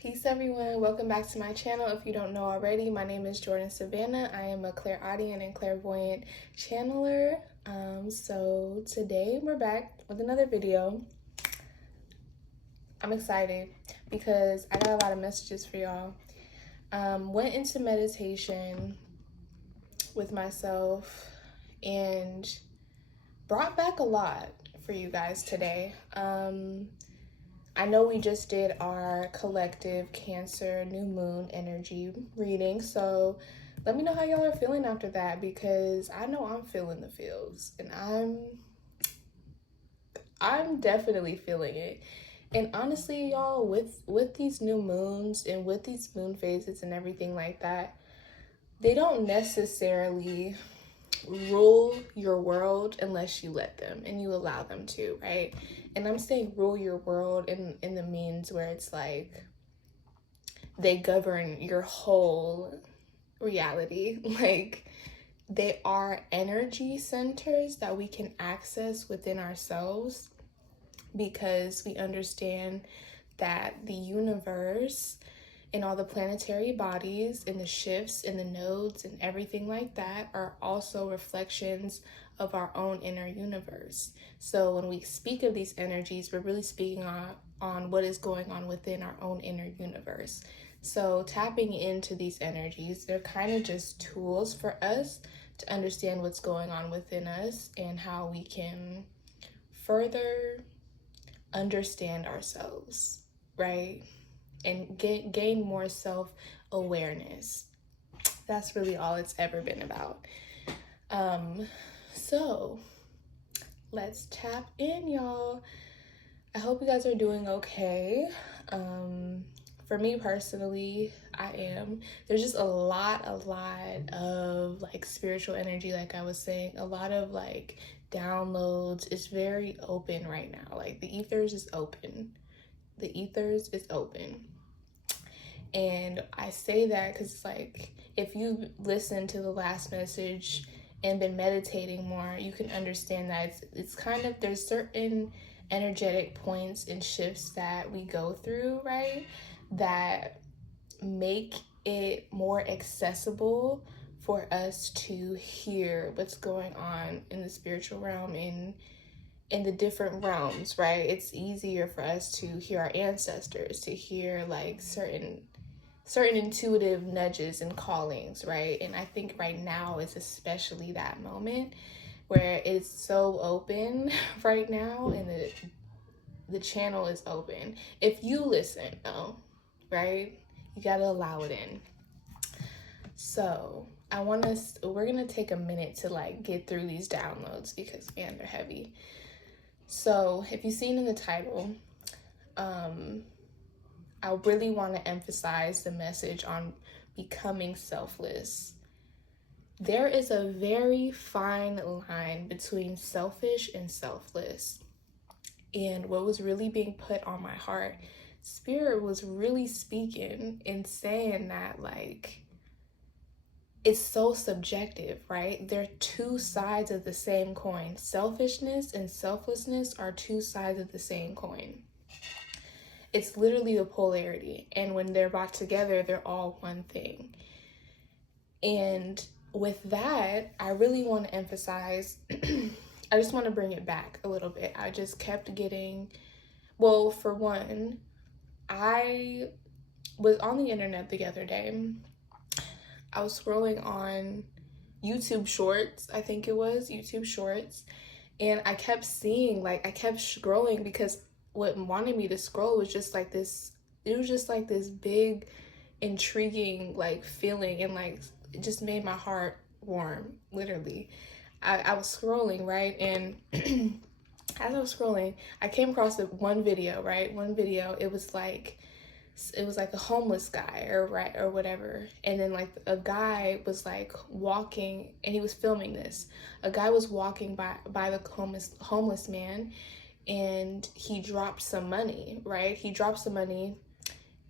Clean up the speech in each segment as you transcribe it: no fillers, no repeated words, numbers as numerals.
Peace everyone, welcome back to my channel. If you don't know already, my name is Jordan Savannah. I am a clairaudient and clairvoyant channeler. So today we're back with another video. I'm excited because I got a lot of messages for y'all. Went into meditation with myself and brought back a lot for you guys today. I know we just did our collective Cancer new moon energy reading, so let me know how y'all are feeling after that, because I know I'm feeling the feels, and I'm definitely feeling it. And honestly, y'all, with these new moons and with these moon phases and everything like that, they don't necessarily rule your world unless you let them and you allow them to, right? And I'm saying rule your world in the means where it's like they govern your whole reality. Like, they are energy centers that we can access within ourselves, because we understand that the universe and all the planetary bodies and the shifts and the nodes and everything like that are also reflections of our own inner universe. So when we speak of these energies, we're really speaking on what is going on within our own inner universe. So tapping into these energies, they're kind of just tools for us to understand what's going on within us and how we can further understand ourselves, right? And gain more self-awareness. That's really all it's ever been about. So let's tap in, y'all. I hope you guys are doing okay. For me personally, I am. There's just a lot of like spiritual energy, like I was saying, a lot of like downloads. It's very open right now. Like the ethers is open. The ethers is open. And I say that because it's like, if you listen to the last message and been meditating more, you can understand that it's kind of, there's certain energetic points and shifts that we go through, right, that make it more accessible for us to hear what's going on in the spiritual realm, in the different realms, right? It's easier for us to hear our ancestors, to hear like certain intuitive nudges and callings, right? And I think right now is especially that moment where it's so open right now, and the channel is open. If you listen, though, right? You gotta allow it in. So we're gonna take a minute to like get through these downloads, because man, they're heavy. So if you've seen in the title, I really want to emphasize the message on becoming selfless. There is a very fine line between selfish and selfless. And what was really being put on my heart, Spirit was really speaking and saying that, like, it's so subjective, right? They're two sides of the same coin. Selfishness and selflessness are two sides of the same coin. It's literally the polarity. And when they're brought together, they're all one thing. And with that, I really want to emphasize, I just want to bring it back a little bit. I just kept getting, well, for one, I was on the internet the other day. I was scrolling on YouTube Shorts, I think it was, YouTube Shorts. And I kept seeing, like, I kept scrolling because what wanted me to scroll was just like this, it was just like this big, intriguing, like, feeling, and like, it just made my heart warm, literally. I was scrolling, right? And as I was scrolling, I came across one video, right? One video, it was like a homeless guy or whatever, and then like a guy was like walking, and he was filming this. A guy was walking by the homeless man, and he dropped some money, right? He dropped some money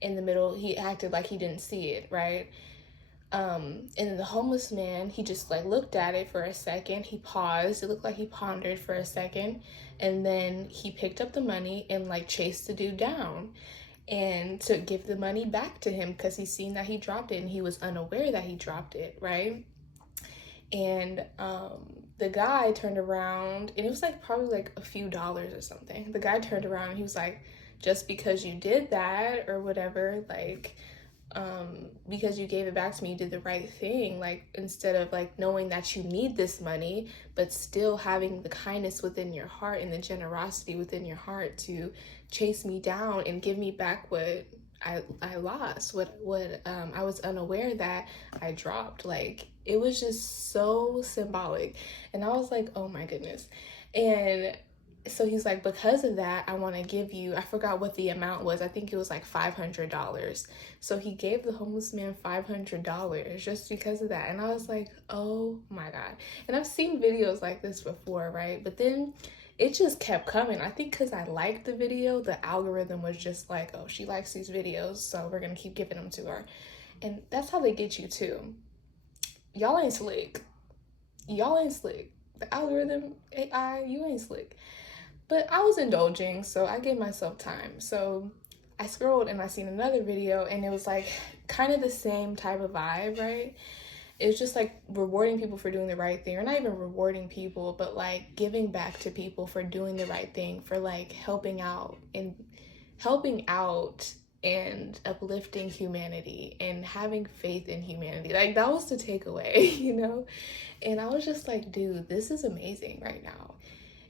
in the middle. He acted like he didn't see it, right? And then the homeless man, he just like looked at it for a second. He paused. It looked like he pondered for a second, and then he picked up the money and like chased the dude down. and to give the money back to him because he's seen that he dropped it and he was unaware that he dropped it, right? And the guy turned around, and it was like probably like a few dollars or something. The guy turned around and he was like, just because you did that or whatever, like, because you gave it back to me, you did the right thing. Like, instead of like knowing that you need this money, but still having the kindness within your heart and the generosity within your heart to chase me down and give me back what I lost, what I was unaware that I dropped. Like, it was just so symbolic. And I was like, oh my goodness. And so he's like, because of that, I want to give you, I forgot what the amount was. I think it was like $500. So he gave the homeless man $500 just because of that. And I was like, oh my God. And I've seen videos like this before, right? But then it just kept coming. I think because I liked the video, the algorithm was just like, oh, she likes these videos, so we're going to keep giving them to her. And that's how they get you too. Y'all ain't slick. Y'all ain't slick. The algorithm, AI, you ain't slick. But I was indulging, so I gave myself time. So I scrolled and I seen another video, and it was like kind of the same type of vibe, right? It was just like rewarding people for doing the right thing, or not even rewarding people, but like giving back to people for doing the right thing, for like helping out and uplifting humanity and having faith in humanity. Like, that was the takeaway, you know? And I was just like, dude, this is amazing right now.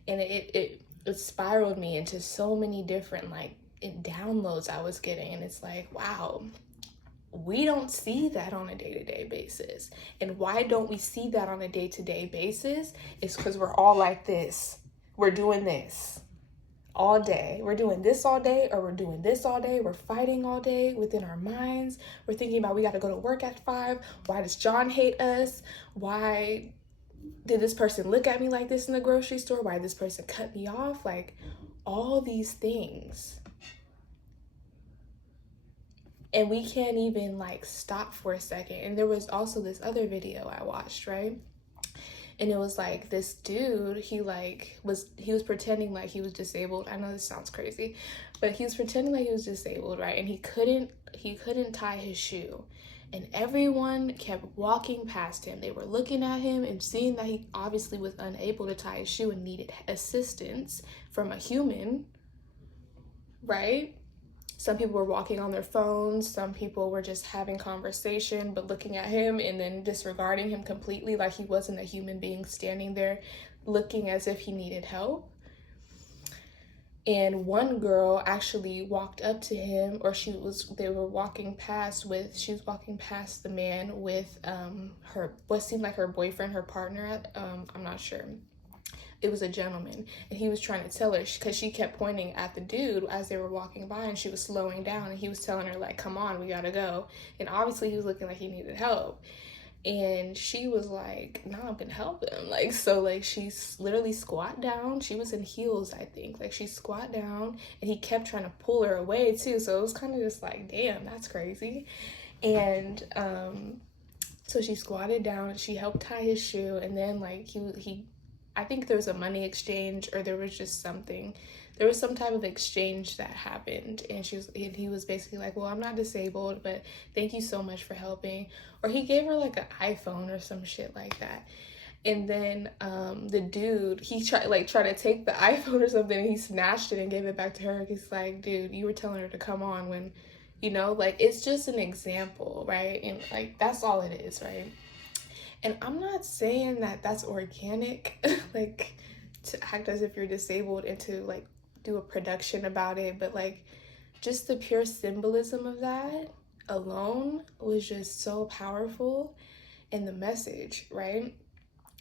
And it spiraled me into so many different like downloads I was getting. And it's like, wow, we don't see that on a day-to-day basis. And why don't we see that on a day-to-day basis? It's because we're all like this. We're doing this all day. We're doing this all day, or we're doing this all day. We're fighting all day within our minds. We're thinking about, we got to go to work at 5. Why does John hate us? Why did this person look at me like this in the grocery store? Why did this person cut me off? Like, all these things. And we can't even like stop for a second. And there was also this other video I watched, right? And it was like this dude, he was pretending like he was disabled. I know this sounds crazy, but he was pretending like he was disabled, right? And he couldn't tie his shoe. And everyone kept walking past him. They were looking at him and seeing that he obviously was unable to tie his shoe and needed assistance from a human, right? Some people were walking on their phones. Some people were just having conversation, but looking at him and then disregarding him completely, like he wasn't a human being standing there looking as if he needed help. And one girl actually walked up to him, or she was walking past the man with what seemed like her boyfriend, her partner, I'm not sure. It was a gentleman, and he was trying to tell her, because she kept pointing at the dude as they were walking by, and she was slowing down, and he was telling her like, come on, we gotta go. And obviously he was looking like he needed help, and she was like, no, I'm gonna help him. Like, so like she literally squat down. She was in heels, I think. Like, she squat down, and he kept trying to pull her away too. So it was kind of just like, damn, that's crazy. And so she squatted down and she helped tie his shoe, and then like he I think there was a money exchange, or there was some type of exchange that happened, and he was basically like, well, I'm not disabled, but thank you so much for helping. Or he gave her like an iPhone or some shit like that. And then the dude, he tried to take the iPhone or something, and he snatched it and gave it back to her. He's like, dude, you were telling her to come on when, like, it's just an example, right? And like, that's all it is, right? And I'm not saying that that's organic, like, to act as if you're disabled and to, like, do a production about it. But, like, just the pure symbolism of that alone was just so powerful in the message, right?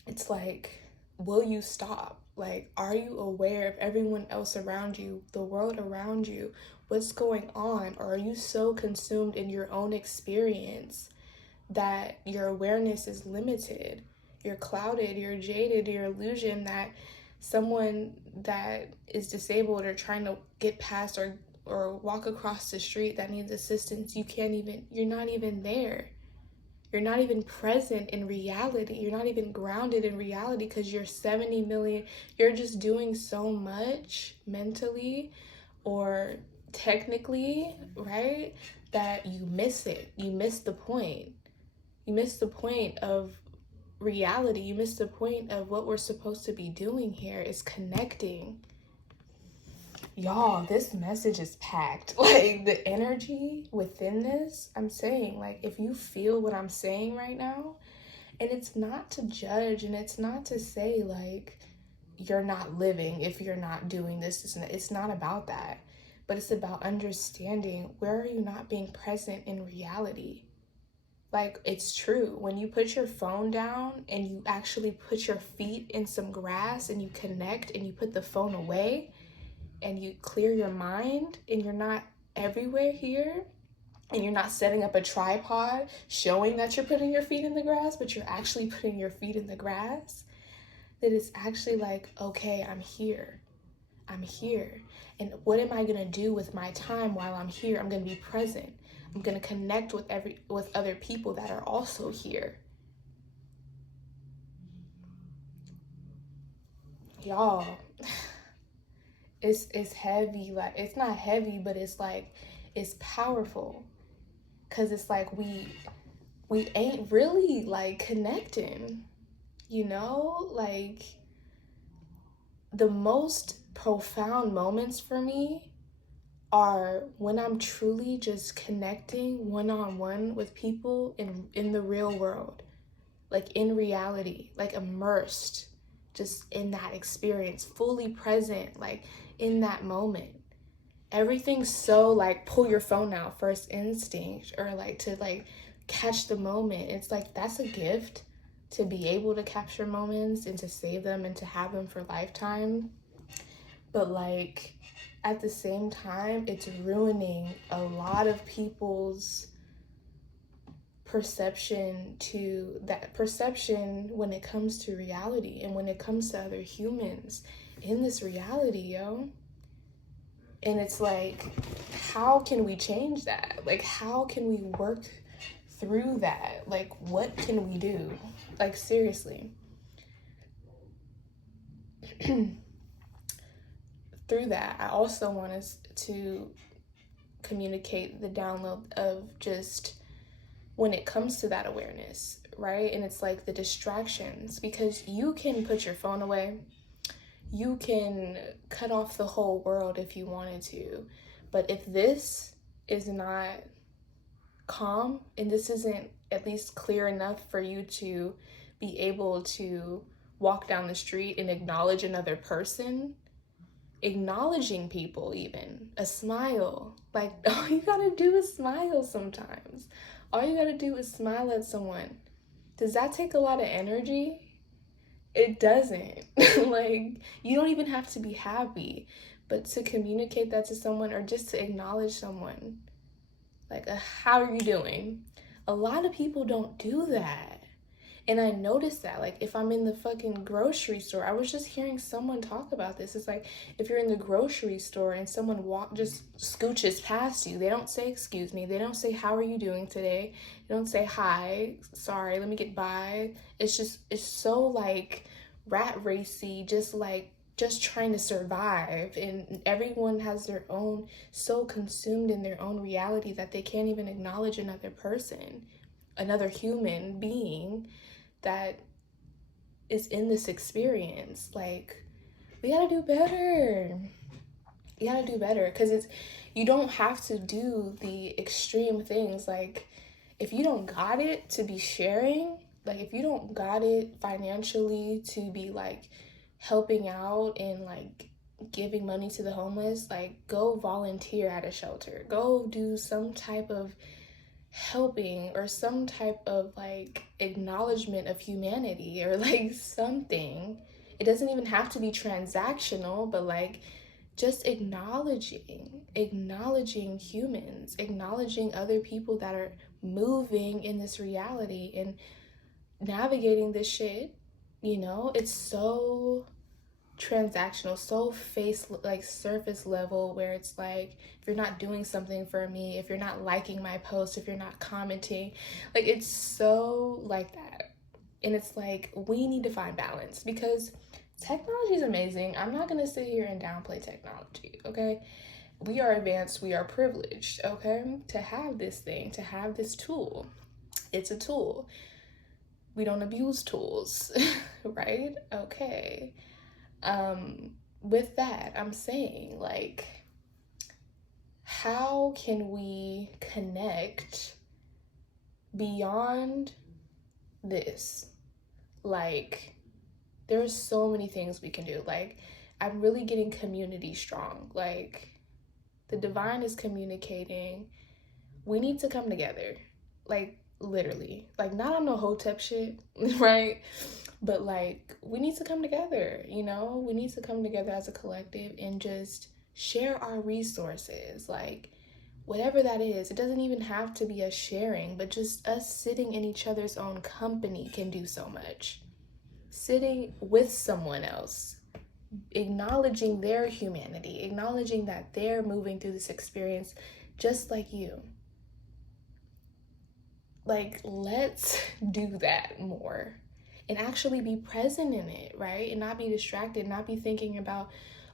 It's like, will you stop? Like, are you aware of everyone else around you, the world around you, what's going on? Or are you so consumed in your own experience that your awareness is limited? You're clouded, you're jaded, you're illusioned that someone that is disabled or trying to get past or walk across the street that needs assistance, you're not even there. You're not even present in reality. You're not even grounded in reality, because you're 70 million, you're just doing so much mentally, or technically, right, that you miss it. You miss the point. You miss the point of reality. You miss the point of what we're supposed to be doing here is connecting. Y'all, this message is packed. Like, the energy within this, I'm saying, like, if you feel what I'm saying right now, and it's not to judge, and it's not to say, like, you're not living if you're not doing this. It's not about that. But it's about understanding, where are you not being present in reality? Like, it's true. When you put your phone down and you actually put your feet in some grass and you connect and you put the phone away and you clear your mind and you're not everywhere here and you're not setting up a tripod showing that you're putting your feet in the grass, but you're actually putting your feet in the grass, that it's actually like, okay, I'm here. I'm here. And what am I going to do with my time while I'm here? I'm going to be present. I'm going to connect with other people that are also here. Y'all, it's heavy. Like, it's not heavy, but it's like, it's powerful. Cause it's like we ain't really like connecting, you know? Like, the most profound moments for me are when I'm truly just connecting one-on-one with people in the real world, like in reality, like immersed just in that experience, fully present, like in that moment. Everything's so like, pull your phone out, first instinct, or like to like catch the moment. It's like, that's a gift, to be able to capture moments and to save them and to have them for lifetime. But like, at the same time, it's ruining a lot of people's perception when it comes to reality and when it comes to other humans in this reality, yo. And it's like, how can we change that? Like, how can we work through that? Like, what can we do? Like, seriously. Through that, I also want us to communicate the download of just when it comes to that awareness, right? And it's like the distractions, because you can put your phone away, you can cut off the whole world if you wanted to, but if this is not calm and this isn't at least clear enough for you to be able to walk down the street and acknowledge another person, acknowledging people, even a smile, like, all you gotta do is smile sometimes. All you gotta do is smile at someone. Does that take a lot of energy? It doesn't. Like, you don't even have to be happy, but to communicate that to someone, or just to acknowledge someone, like, how are you doing? A lot of people don't do that. And I noticed that, like, if I'm in the fucking grocery store, I was just hearing someone talk about this. It's like, if you're in the grocery store and someone just scooches past you, they don't say, excuse me. They don't say, how are you doing today? They don't say, hi, sorry, let me get by. It's so, like, rat racy, just trying to survive. And everyone has their own, so consumed in their own reality that they can't even acknowledge another person, another human being that is in this experience. Like, we gotta do better. You gotta do better, because you don't have to do the extreme things. Like, if you don't got it to be sharing, like, if you don't got it financially to be like helping out and like giving money to the homeless, like, go volunteer at a shelter, go do some type of helping or some type of like acknowledgement of humanity, or like something. It doesn't even have to be transactional, but like just acknowledging humans, acknowledging other people that are moving in this reality and navigating this shit. You know, it's so transactional, so surface level, where it's like, if you're not doing something for me, if you're not liking my post, if you're not commenting, like, it's so like that. And it's like, we need to find balance, because technology is amazing. I'm not gonna sit here and downplay technology, okay? we are advanced, we are privileged, okay, to have this thing, to have this tool. It's a tool. We don't abuse tools, right? Okay. With that, I'm saying, like, how can we connect beyond this? Like, there's so many things we can do. Like, I'm really getting community strong. Like, the divine is communicating. We need to come together. Like, literally. Like, not on no hotep shit, right? But, like, we need to come together, you know? We need to come together as a collective and just share our resources. Like, whatever that is, it doesn't even have to be us sharing, but just us sitting in each other's own company can do so much. Sitting with someone else, acknowledging their humanity, acknowledging that they're moving through this experience just like you. Like, let's do that more and actually be present in it, right? And not be distracted, not be thinking about,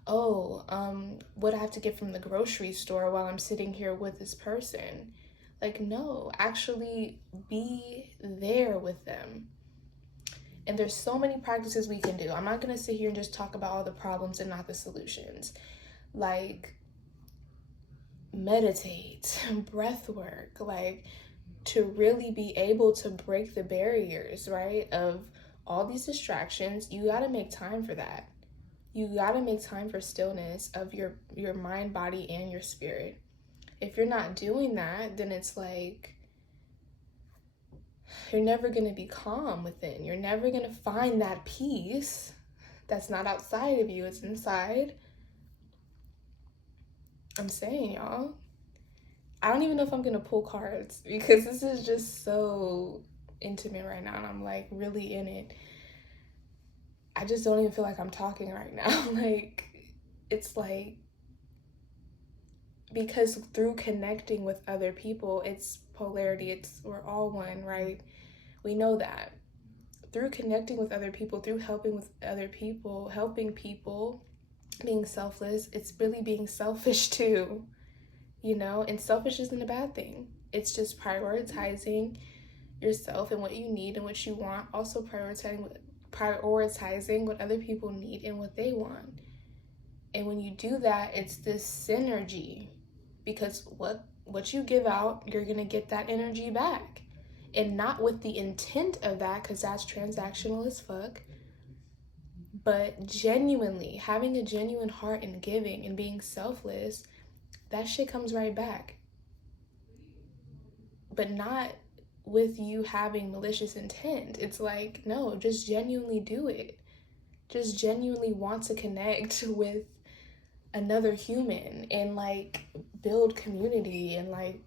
what I have to get from the grocery store while I'm sitting here with this person. Like, no, actually be there with them. And there's so many practices we can do. I'm not going to sit here and just talk about all the problems and not the solutions. Like, meditate, breath work, like, to really be able to break the barriers, right, of all these distractions. You got to make time for that. You got to make time for stillness of your mind, body, and your spirit. If you're not doing that, then it's like you're never going to be calm within. You're never going to find that peace that's not outside of you. It's inside. I'm saying, y'all, I don't even know if I'm going to pull cards because this is just so intimate right now. And I'm like really in it. I just don't even feel like I'm talking right now. Like, it's like, because through connecting with other people, it's polarity. We're all one, right? We know that. Through connecting with other people, through helping with other people, helping people, being selfless, it's really being selfish too, you know? And selfish isn't a bad thing. It's just prioritizing yourself and what you need and what you want. Also prioritizing what other people need and what they want. And when you do that, it's this synergy, because what you give out, you're going to get that energy back. And not with the intent of that, because that's transactional as fuck, but genuinely having a genuine heart and giving and being selfless, that shit comes right back. But not with you having malicious intent. It's like, no, just genuinely do it. Just genuinely want to connect with another human and like build community and like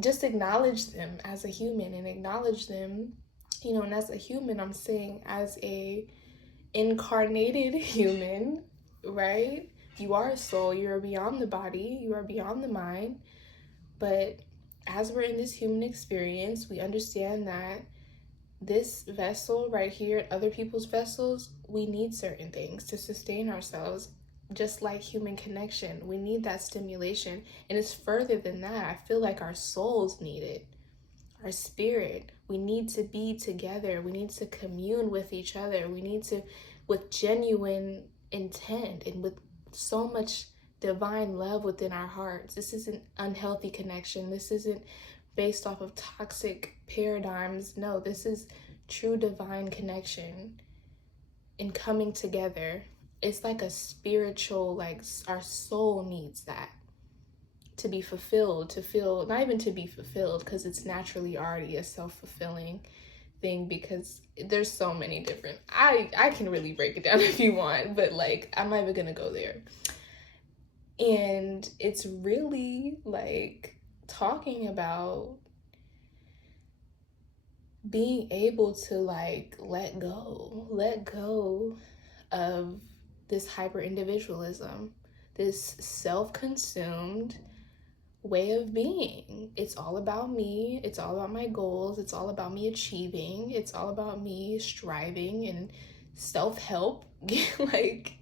just acknowledge them as a human and acknowledge them, you know. And as a human, I'm saying as a incarnated human, right? You are a soul, you are beyond the body, you are beyond the mind. But as we're in this human experience, we understand that this vessel right here, other people's vessels, we need certain things to sustain ourselves. Just like human connection, we need that stimulation. And it's further than that. I feel like our souls need it. Our spirit, we need to be together. We need to commune with each other. We need to, with genuine intent and with so much divine love within our hearts. This isn't unhealthy connection. This isn't based off of toxic paradigms. No, this is true divine connection and coming together. It's like a spiritual, like our soul needs that to be fulfilled, to feel, not even to be fulfilled, because it's naturally already a self-fulfilling thing, because there's so many different, I can really break it down if you want, but like I'm not even gonna go there. And it's really like talking about being able to like let go of this hyper individualism, this self-consumed way of being. It's all about me. It's all about my goals. It's all about me achieving. It's all about me striving and self-help. Like,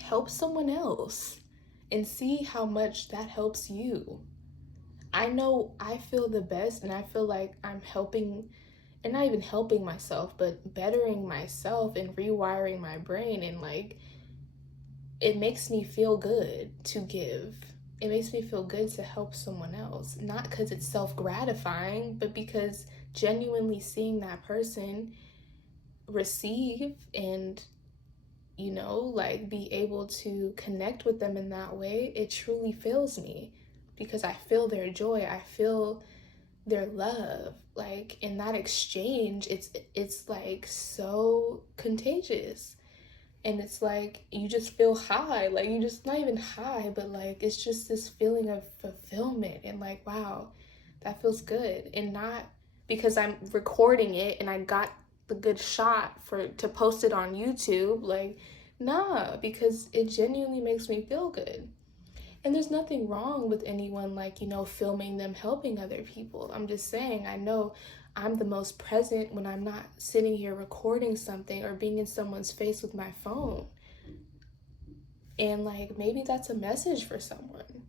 help someone else and see how much that helps you. I know I feel the best, and I feel like I'm helping, and not even helping myself, but bettering myself and rewiring my brain. And like, it makes me feel good to give. It makes me feel good to help someone else. Not because it's self-gratifying, but because genuinely seeing that person receive and, like be able to connect with them in that way, it truly fills me, because I feel their joy. I feel their love. Like, in that exchange, it's like so contagious. And it's like you just feel high. Like, you just, not even high, but like it's just this feeling of fulfillment, and like, wow, that feels good. And not because I'm recording it and I got the good shot to post it on YouTube. Like, nah, because it genuinely makes me feel good. And there's nothing wrong with anyone, like, filming them helping other people. I'm just saying, I know I'm the most present when I'm not sitting here recording something or being in someone's face with my phone. And like, maybe that's a message for someone,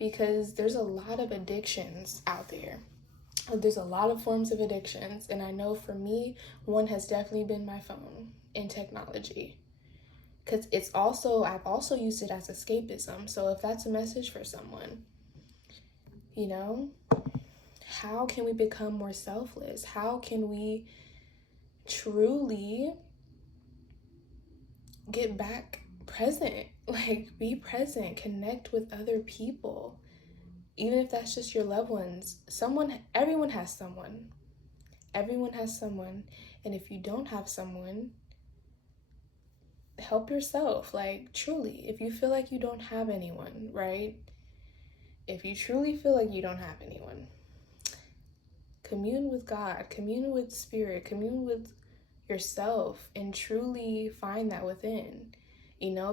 because there's a lot of addictions out there. There's a lot of forms of addictions. And I know for me, one has definitely been my phone and technology. Because I've also used it as escapism. So if that's a message for someone, how can we become more selfless? How can we truly get back present? Like, be present, connect with other people. Even if that's just your loved ones. Everyone has someone. Everyone has someone. And if you don't have someone, help yourself. Like, truly, if you feel like you don't have anyone, right? If you truly feel like you don't have anyone, commune with God, commune with spirit, commune with yourself, and truly find that within,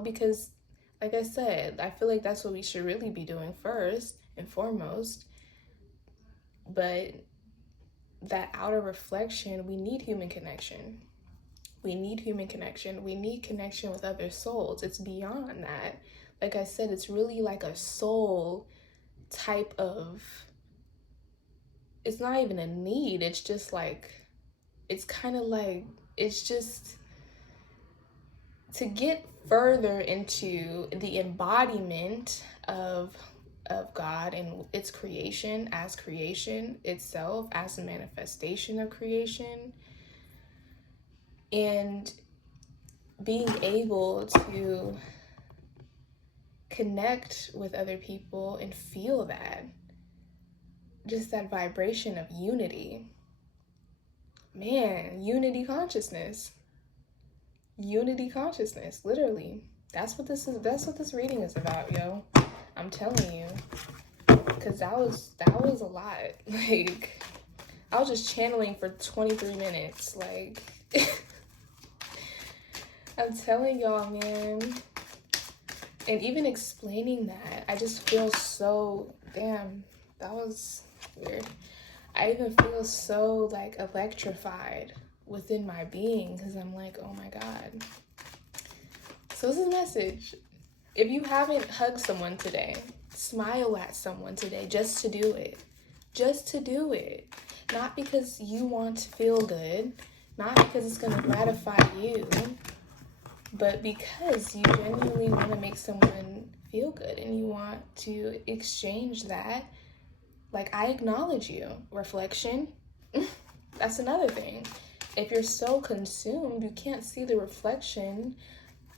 because like I said, I feel like that's what we should really be doing first and foremost. But that outer reflection, we need human connection. We need human connection. We need connection with other souls. It's beyond that. Like I said, it's really like a soul type of, it's not even a need. It's just like, it's kind of like, it's just to get further into the embodiment of God and its creation itself, as a manifestation of creation. And being able to connect with other people and feel that, just that vibration of unity. Man, unity consciousness, literally. That's what this reading is about, yo. I'm telling you, because that was a lot. Like, I was just channeling for 23 minutes. Like, I'm telling y'all, man. And even explaining that, I just feel so, damn, that was weird. I even feel so like electrified within my being, because I'm like, oh my God. So this is a message. If you haven't hugged someone today, smile at someone today, just to do it. Just to do it. Not because you want to feel good, not because it's going to gratify you, but because you genuinely want to make someone feel good and you want to exchange that. Like, I acknowledge you. Reflection. That's another thing. If you're so consumed, you can't see the reflection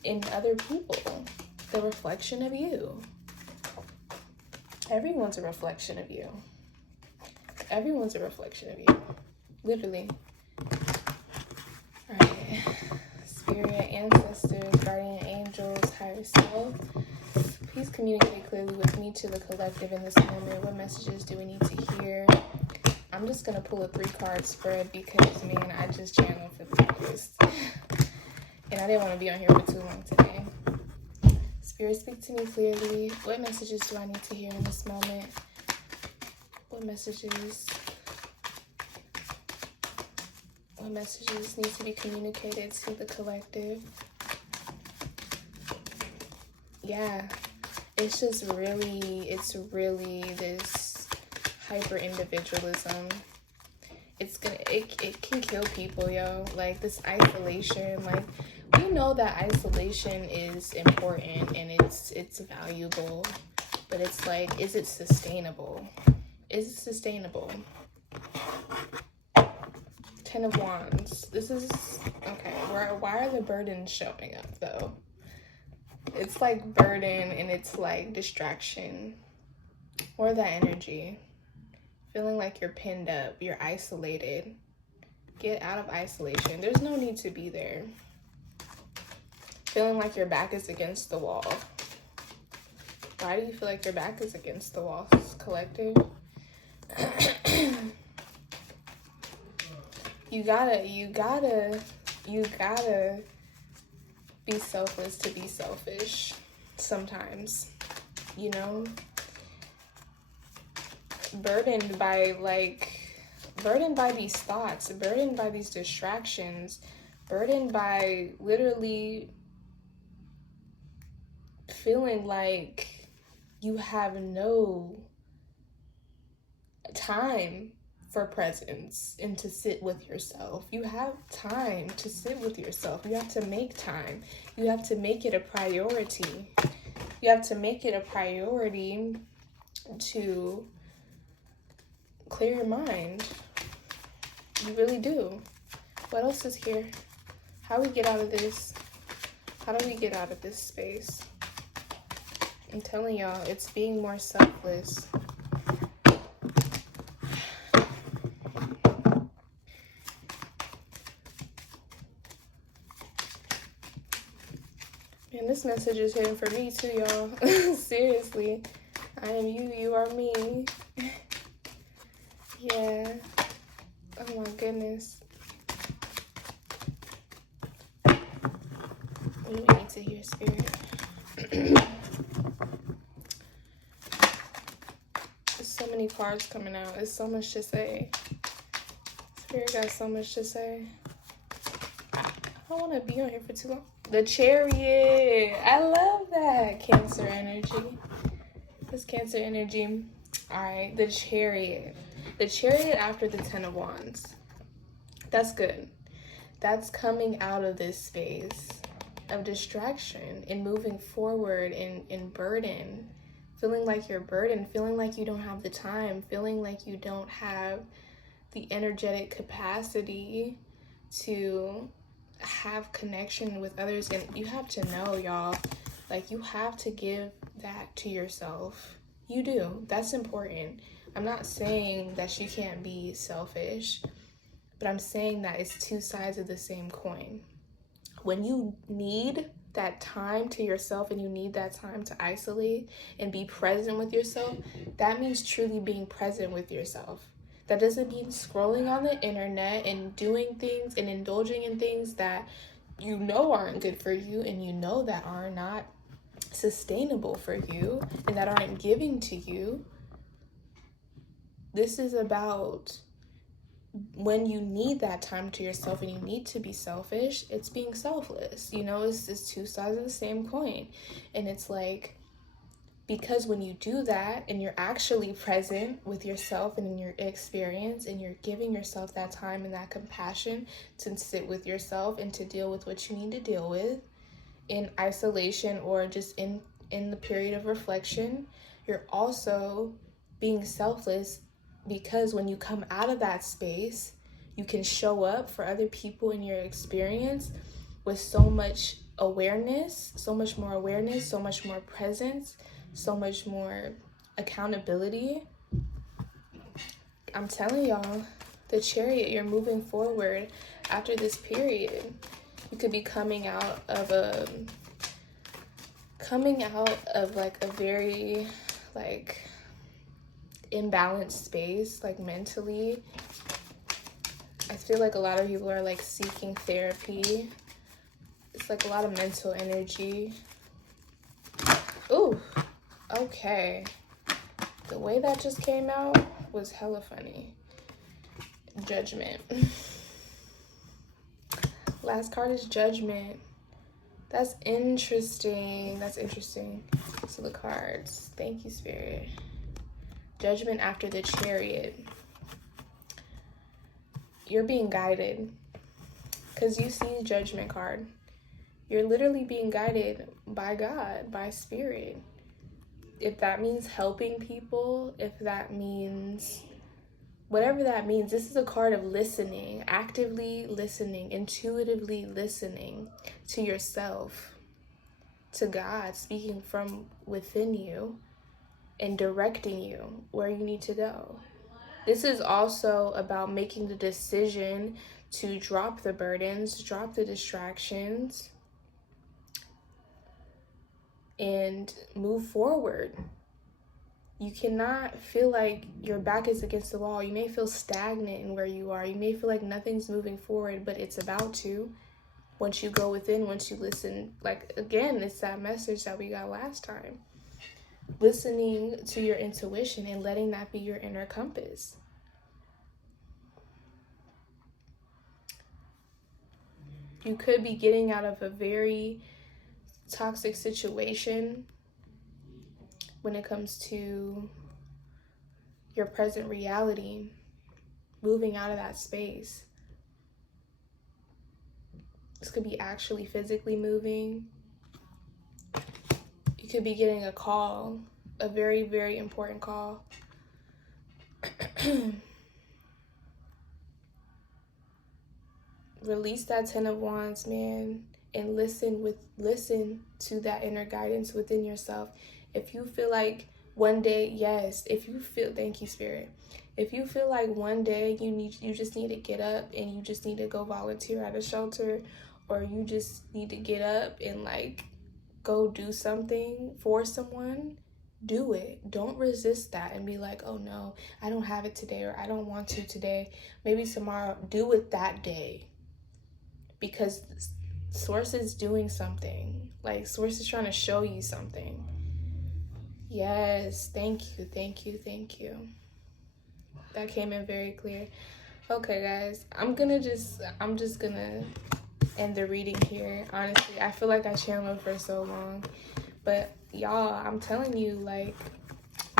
in other people. The reflection of you. Everyone's a reflection of you. Everyone's a reflection of you. Literally. Alright. Spirit, ancestors, guardian angels, higher self. Please communicate clearly with me to the collective in this moment. What messages do we need to hear? I'm just going to pull a 3-card spread because, man, I just channeled for the longest. And I didn't want to be on here for too long today. Spirit, speak to me clearly. What messages do I need to hear in this moment? What messages need to be communicated to the collective? Yeah. it's really this hyper individualism. It can kill people, yo. Like this isolation, like we know that isolation is important and it's valuable, but it's like, is it sustainable? Is it sustainable? 10 of Wands. This is okay. Why are the burdens showing up though? It's like burden and it's like distraction, or that energy. Feeling like you're pinned up, you're isolated. Get out of isolation. There's no need to be there. Feeling like your back is against the wall. Why do you feel like your back is against the wall, collective? You gotta be selfless to be selfish sometimes, you know? Burdened by these thoughts, burdened by these distractions, burdened by literally feeling like you have no time for presence and to sit with yourself. You have time to sit with yourself. You have to make time. You have to make it a priority. You have to make it a priority to clear your mind. You really do. What else is here? How do we get out of this? How do we get out of this space? I'm telling y'all, it's being more selfless. And this message is hitting for me too, y'all. Seriously. I am you, you are me. Yeah. Oh my goodness. What do we need to hear, Spirit? There's so many cards coming out. There's so much to say. Spirit got so much to say. I don't want to be on here for too long. The Chariot. I love that. Cancer energy. This Cancer energy. All right. The Chariot. The Chariot after the 10 of Wands. That's good. That's coming out of this space of distraction and moving forward in burden. Feeling like you're burdened. Feeling like you don't have the time. Feeling like you don't have the energetic capacity to have connection with others. And you have to know, y'all, like you have to give that to yourself. You do. That's important. I'm not saying that you can't be selfish, but I'm saying that it's two sides of the same coin. When you need that time to yourself and you need that time to isolate and be present with yourself, that means truly being present with yourself. That doesn't mean scrolling on the internet and doing things and indulging in things that you know aren't good for you and you know that are not sustainable for you and that aren't giving to you. This is about when you need that time to yourself and you need to be selfish, it's being selfless. You know, it's two sides of the same coin. And it's like, because when you do that and you're actually present with yourself and in your experience and you're giving yourself that time and that compassion to sit with yourself and to deal with what you need to deal with in isolation or just in the period of reflection, you're also being selfless, because when you come out of that space, you can show up for other people in your experience with so much awareness, so much more awareness, so much more presence, so much more accountability. I'm telling y'all, the Chariot, you're moving forward after this period. You could be coming out of like a very like imbalanced space, like mentally. I feel like a lot of people are like seeking therapy. It's like a lot of mental energy. Ooh, okay. The way that just came out was hella funny. Judgment. Last card is Judgment. That's interesting. That's interesting. So the cards. Thank you, Spirit. Judgment after the Chariot. You're being guided. Because you see the Judgment card. You're literally being guided by God, by Spirit. If that means helping people, if that means whatever that means, this is a card of listening, actively listening, intuitively listening to yourself, to God, speaking from within you and directing you where you need to go. This is also about making the decision to drop the burdens, drop the distractions, and move forward. You cannot feel like your back is against the wall. You may feel stagnant in where you are. You may feel like nothing's moving forward, but it's about to. Once you go within, once you listen, like again, it's that message that we got last time. Listening to your intuition and letting that be your inner compass. You could be getting out of a very toxic situation when it comes to your present reality, moving out of that space. This could be actually physically moving. You could be getting a call, a very, very important call. Release that 10 of Wands, man, and listen to that inner guidance within yourself. If you feel like one day, yes, thank you, Spirit. If you feel like one day you just need to get up and you just need to go volunteer at a shelter, or you just need to get up and like go do something for someone, do it. Don't resist that and be like, oh no, I don't have it today, or I don't want to today. Maybe tomorrow. Do it that day. Because Source is doing something. Like Source is trying to show you something. Yes, thank you. That came in very clear. Okay, guys, I'm just gonna end the reading here. Honestly, I feel like I channeled for so long, but y'all, I'm telling you, like,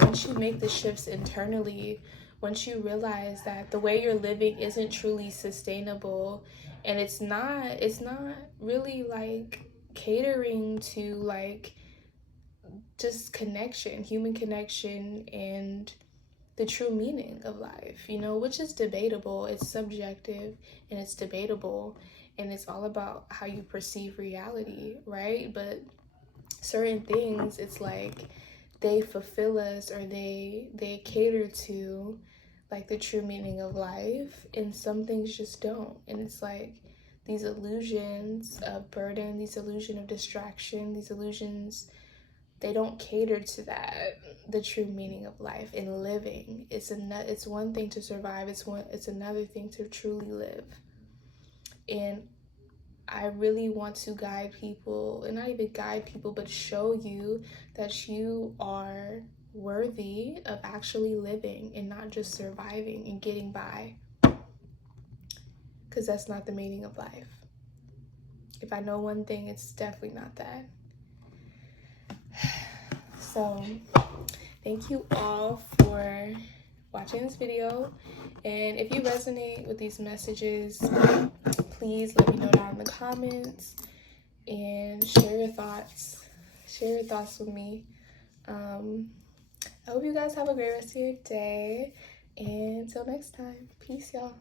once you make the shifts internally, once you realize that the way you're living isn't truly sustainable, and it's not really like catering to like just connection, human connection, and the true meaning of life, which is debatable. It's subjective and it's debatable, and it's all about how you perceive reality, right? But certain things, it's like they fulfill us, or they cater to like the true meaning of life, and some things just don't. And it's like these illusions of burden, these illusions of distraction, these illusions, they don't cater to that, the true meaning of life and living. It's one thing to survive, it's another thing to truly live. And I really want to guide people, and not even guide people, but show you that you are worthy of actually living and not just surviving and getting by. Because that's not the meaning of life. If I know one thing, it's definitely not that. So, thank you all for watching this video. And if you resonate with these messages, please let me know down in the comments and share your thoughts. Share your thoughts with me. I hope you guys have a great rest of your day. And until next time, peace, y'all.